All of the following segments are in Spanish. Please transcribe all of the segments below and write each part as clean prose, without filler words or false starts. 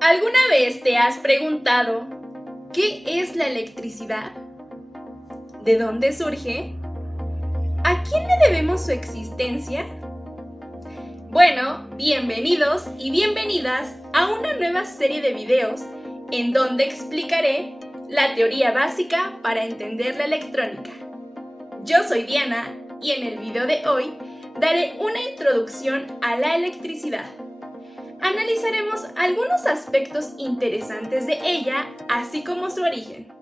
¿Alguna vez te has preguntado qué es la electricidad? ¿De dónde surge? ¿A quién le debemos su existencia? Bueno, bienvenidos y bienvenidas a una nueva serie de videos en donde explicaré la teoría básica para entender la electrónica. Yo soy Diana y en el video de hoy daré una introducción a la electricidad. Analizaremos algunos aspectos interesantes de ella, así como su origen.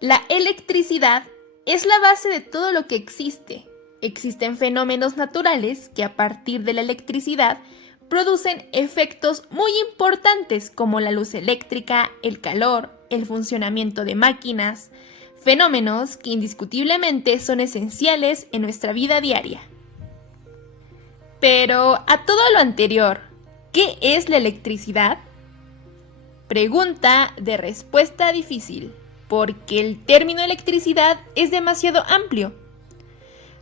La electricidad es la base de todo lo que existe. Existen fenómenos naturales que a partir de la electricidad producen efectos muy importantes como la luz eléctrica, el calor, el funcionamiento de máquinas, fenómenos que indiscutiblemente son esenciales en nuestra vida diaria. Pero a todo lo anterior, ¿qué es la electricidad? Pregunta de respuesta difícil, porque el término electricidad es demasiado amplio.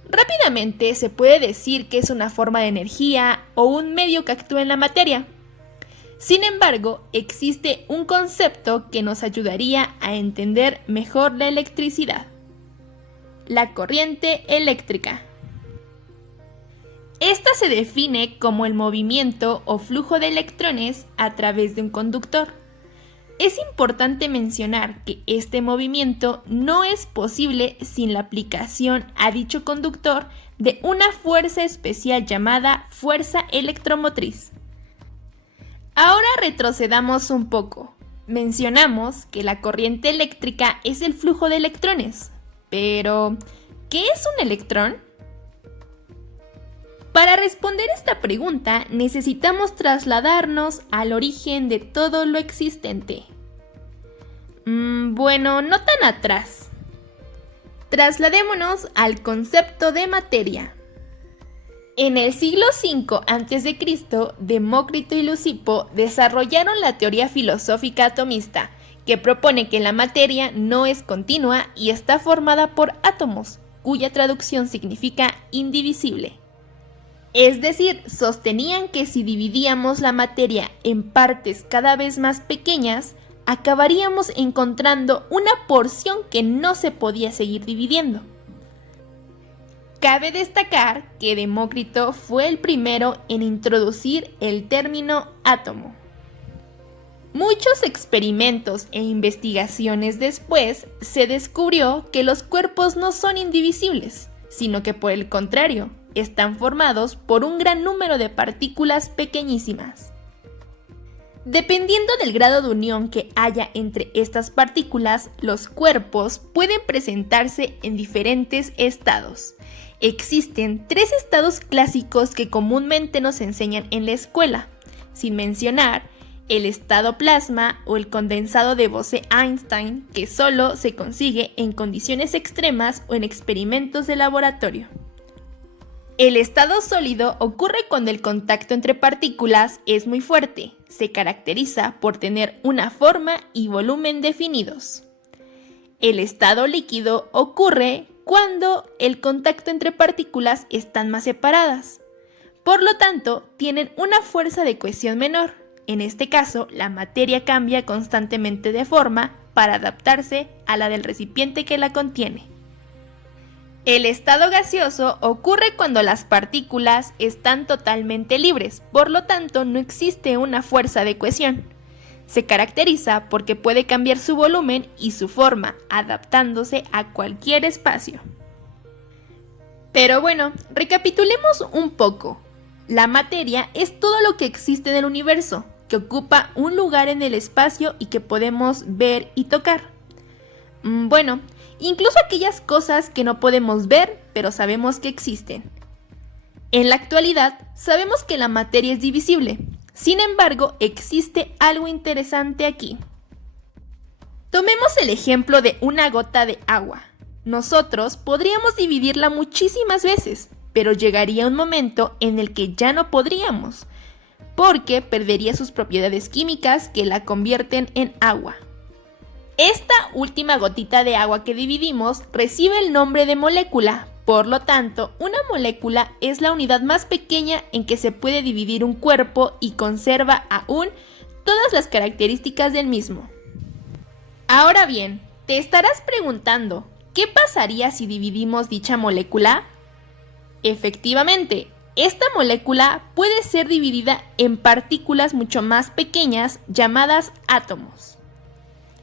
Rápidamente se puede decir que es una forma de energía o un medio que actúa en la materia. Sin embargo, existe un concepto que nos ayudaría a entender mejor la electricidad: la corriente eléctrica. Esta se define como el movimiento o flujo de electrones a través de un conductor. Es importante mencionar que este movimiento no es posible sin la aplicación a dicho conductor de una fuerza especial llamada fuerza electromotriz. Ahora retrocedamos un poco. Mencionamos que la corriente eléctrica es el flujo de electrones. Pero, ¿qué es un electrón? Para responder esta pregunta, necesitamos trasladarnos al origen de todo lo existente. Bueno, no tan atrás. Trasladémonos al concepto de materia. En el siglo V a.C., Demócrito y Leucipo desarrollaron la teoría filosófica atomista, que propone que la materia no es continua y está formada por átomos, cuya traducción significa indivisible. Es decir, sostenían que si dividíamos la materia en partes cada vez más pequeñas, acabaríamos encontrando una porción que no se podía seguir dividiendo. Cabe destacar que Demócrito fue el primero en introducir el término átomo. Muchos experimentos e investigaciones después se descubrió que los cuerpos no son indivisibles, sino que por el contrario, están formados por un gran número de partículas pequeñísimas. Dependiendo del grado de unión que haya entre estas partículas, los cuerpos pueden presentarse en diferentes estados. Existen 3 estados clásicos que comúnmente nos enseñan en la escuela, sin mencionar el estado plasma o el condensado de Bose-Einstein, que solo se consigue en condiciones extremas o en experimentos de laboratorio. El estado sólido ocurre cuando el contacto entre partículas es muy fuerte. Se caracteriza por tener una forma y volumen definidos. El estado líquido ocurre cuando el contacto entre partículas están más separadas. Por lo tanto, tienen una fuerza de cohesión menor. En este caso, la materia cambia constantemente de forma para adaptarse a la del recipiente que la contiene. El estado gaseoso ocurre cuando las partículas están totalmente libres, por lo tanto no existe una fuerza de cohesión. Se caracteriza porque puede cambiar su volumen y su forma, adaptándose a cualquier espacio. Pero bueno, recapitulemos un poco. La materia es todo lo que existe en el universo, que ocupa un lugar en el espacio y que podemos ver y tocar. Incluso aquellas cosas que no podemos ver, pero sabemos que existen. En la actualidad, sabemos que la materia es divisible. Sin embargo, existe algo interesante aquí. Tomemos el ejemplo de una gota de agua. Nosotros podríamos dividirla muchísimas veces, pero llegaría un momento en el que ya no podríamos, porque perdería sus propiedades químicas que la convierten en agua. Esta última gotita de agua que dividimos recibe el nombre de molécula, Por lo tanto, una molécula es la unidad más pequeña en que se puede dividir un cuerpo y conserva aún todas las características del mismo. Ahora bien, te estarás preguntando, ¿qué pasaría si dividimos dicha molécula? Efectivamente, esta molécula puede ser dividida en partículas mucho más pequeñas llamadas átomos.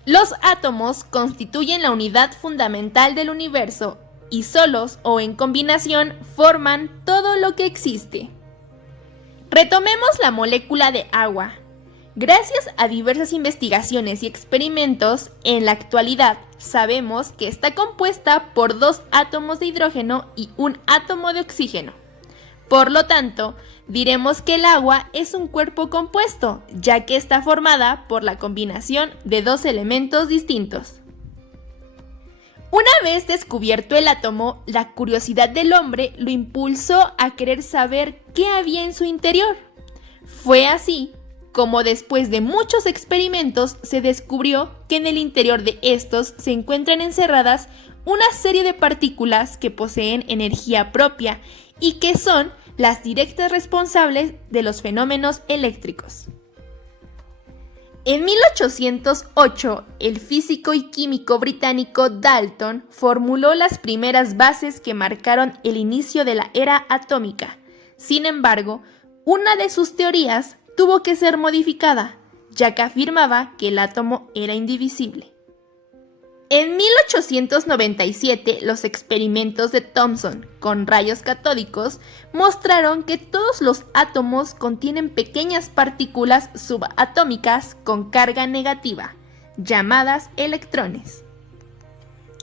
Los átomos constituyen la unidad fundamental del universo y solos o en combinación forman todo lo que existe. Retomemos la molécula de agua. Gracias a diversas investigaciones y experimentos, en la actualidad sabemos que está compuesta por 2 átomos de hidrógeno y un átomo de oxígeno. Por lo tanto, diremos que el agua es un cuerpo compuesto, ya que está formada por la combinación de 2 elementos distintos. Una vez descubierto el átomo, la curiosidad del hombre lo impulsó a querer saber qué había en su interior. Fue así como después de muchos experimentos se descubrió que en el interior de estos se encuentran encerradas una serie de partículas que poseen energía propia y que son las directas responsables de los fenómenos eléctricos. En 1808, el físico y químico británico Dalton formuló las primeras bases que marcaron el inicio de la era atómica. Sin embargo, una de sus teorías tuvo que ser modificada, ya que afirmaba que el átomo era indivisible. En 1897, los experimentos de Thomson con rayos catódicos mostraron que todos los átomos contienen pequeñas partículas subatómicas con carga negativa, llamadas electrones.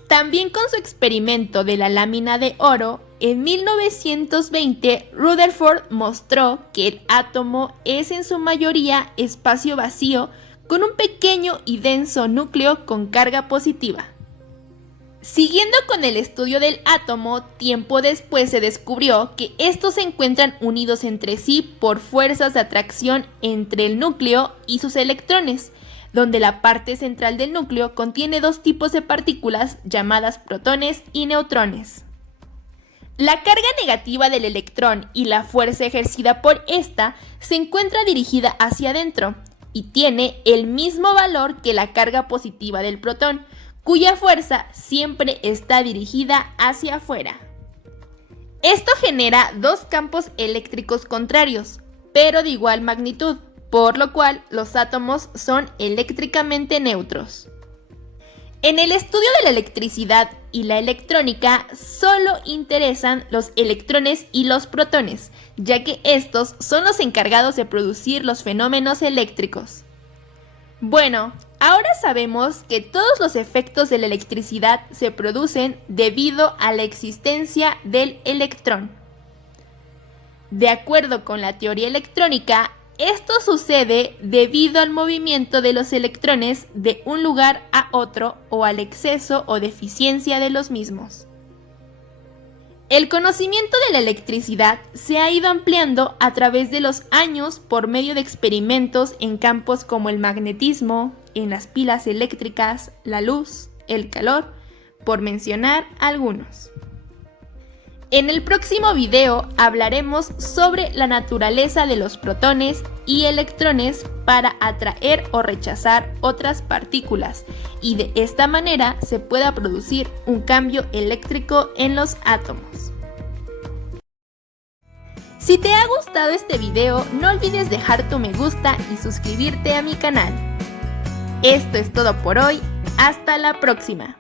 También con su experimento de la lámina de oro, en 1920 Rutherford mostró que el átomo es en su mayoría espacio vacío con un pequeño y denso núcleo con carga positiva. Siguiendo con el estudio del átomo, tiempo después se descubrió que estos se encuentran unidos entre sí por fuerzas de atracción entre el núcleo y sus electrones, donde la parte central del núcleo contiene 2 tipos de partículas llamadas protones y neutrones. La carga negativa del electrón y la fuerza ejercida por esta se encuentra dirigida hacia adentro y tiene el mismo valor que la carga positiva del protón, cuya fuerza siempre está dirigida hacia afuera. Esto genera 2 campos eléctricos contrarios, pero de igual magnitud, por lo cual los átomos son eléctricamente neutros. En el estudio de la electricidad y la electrónica solo interesan los electrones y los protones, ya que estos son los encargados de producir los fenómenos eléctricos. Bueno, ahora sabemos que todos los efectos de la electricidad se producen debido a la existencia del electrón. De acuerdo con la teoría electrónica, esto sucede debido al movimiento de los electrones de un lugar a otro o al exceso o deficiencia de los mismos. El conocimiento de la electricidad se ha ido ampliando a través de los años por medio de experimentos en campos como el magnetismo, en las pilas eléctricas, la luz, el calor, por mencionar algunos. En el próximo video hablaremos sobre la naturaleza de los protones y electrones para atraer o rechazar otras partículas y de esta manera se pueda producir un cambio eléctrico en los átomos. Si te ha gustado este video, no olvides dejar tu me gusta y suscribirte a mi canal. Esto es todo por hoy, hasta la próxima.